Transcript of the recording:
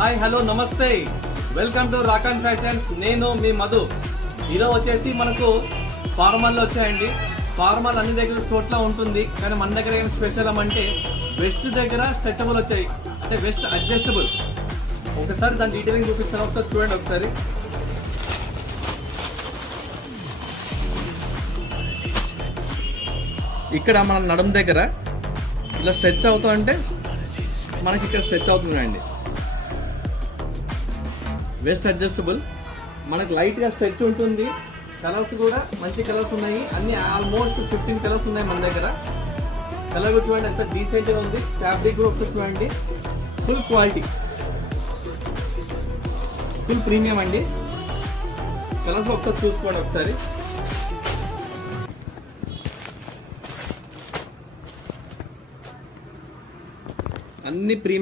Hi hello నమస్తే, welcome to రాకాన్ fashions. నేను మీ మధు. ఈరోజు వచ్చేసి మనకు ఫార్మల్లో వచ్చాయండి. ఫార్మల్ అన్ని దగ్గర చోట్ల ఉంటుంది, కానీ మన దగ్గర ఏం స్పెషల్ అంటే వెస్ట్ దగ్గర స్ట్రెచబుల్ వచ్చాయి, అంటే వెస్ట్ అడ్జస్టబుల్. ఒకసారి దాని డీటెయిలింగ్ చూపిస్తాను, ఒకసారి చూడండి. ఒకసారి ఇక్కడ మన నడుము దగ్గర ఇలా స్ట్రెచ్ అవుతా అంటే మనకి ఇక్కడ స్ట్రెచ్ అవుతుందండి. వెస్ట్ అడ్జస్టబుల్, మనకు లైట్గా స్ట్రెచ్ ఉంటుంది. కలర్స్ కూడా మంచి కలర్స్ ఉన్నాయి, అన్ని ఆల్మోస్ట్ 15 కలర్స్ ఉన్నాయి మన దగ్గర. కలర్ చూడండి ఎంత డీసెంట్గా ఉంది. ఫ్యాబ్రిక్ కూడా ఒకసారి చూడండి, ఫుల్ క్వాలిటీ, ఫుల్ ప్రీమియం అండి. కలర్స్ ఒకసారి చూసుకోండి. ఒకసారి అన్ని ప్రీమియం